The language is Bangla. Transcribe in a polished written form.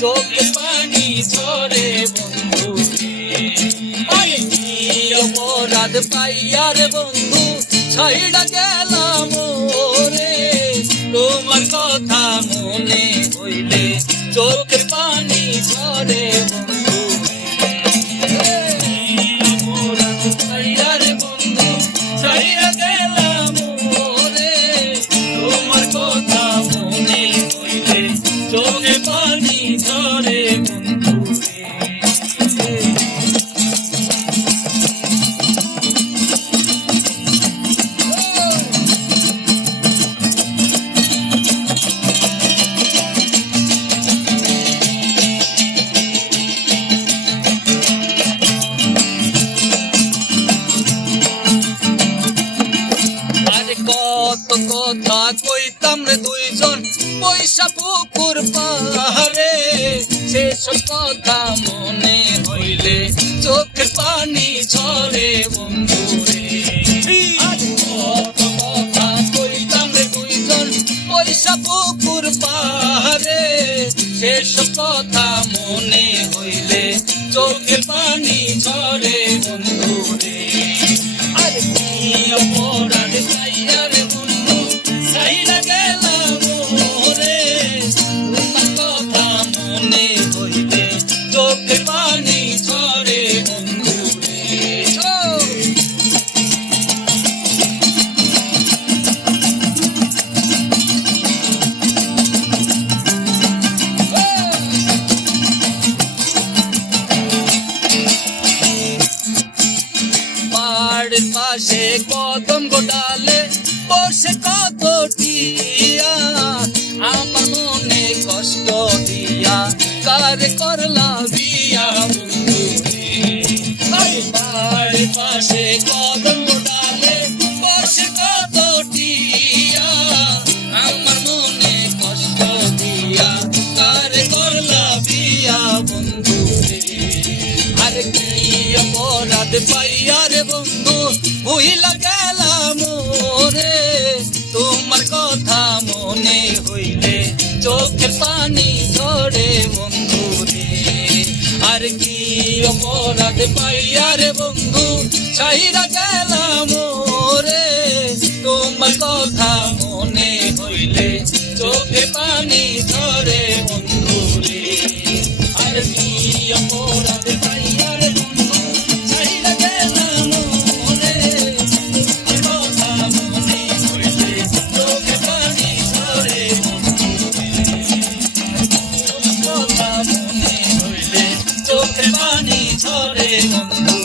চোখে পানি ঝরে বন্ধু অপরাধ পাইয়ার বন্ধু ছাইড়া গেলাম রে তোমার কথা মনে হইলে চোখের পানি ঝরে বন্ধু অপরাধ পাইয়ার বন্ধু ছাইড়া গেলাম রে তোমার কথা মনে হইলে চোখে পানি ঝরে বন্ধু কত কথা কইতাম রে দুইজন পয়সা পুকুর পাহাড়ে সেসব কথা মনে হইলে চোখের পানি ঝরে বন্ধু রে কত কথা কইতাম রে দুইজন পয়সা পুকুর পাহাড়ে সেসব কথা মনে হইলে চোখের পানি ঝরে বন্ধু রে আরে কি অপরাধ পাইয়ার বন্ধু ছাইড়া গেলাম রে তোমার কথা মনে হইলে চোখে পানি ঝরে বন্ধু রে বাড়ির পাশে কদম গোডালে বসে কত টিয়া আমার মনে কষ্ট দিয়া কার করলা বিয়া বন্ধু বাড়ির পাশে কদম গোডালে বসে কত টিয়া আমার মনে কষ্ট দিয়া কার করলা বিয়া বন্ধু আরে কি অপরাধ পাইয়ার বন্ধু ভুইলা গেলাম রে তোমার কথা মনে হইলে চোখের পানি ঝরে বন্ধু রে আর কি অপরাধ পাইয়ার বন্ধু ছাইড়া গেলাম রে তোমার কথা মনে হইলে চোখে পানি ঝরে বন্ধু রে আর কি অপরাধ পাইয়ার বন্ধু ছাইড়া গেলাম রে কথা মনে হইলে চোখে পানি ঝরে বন্ধু কথা মনে হইলে চোখে পানি ঝরে বন্ধু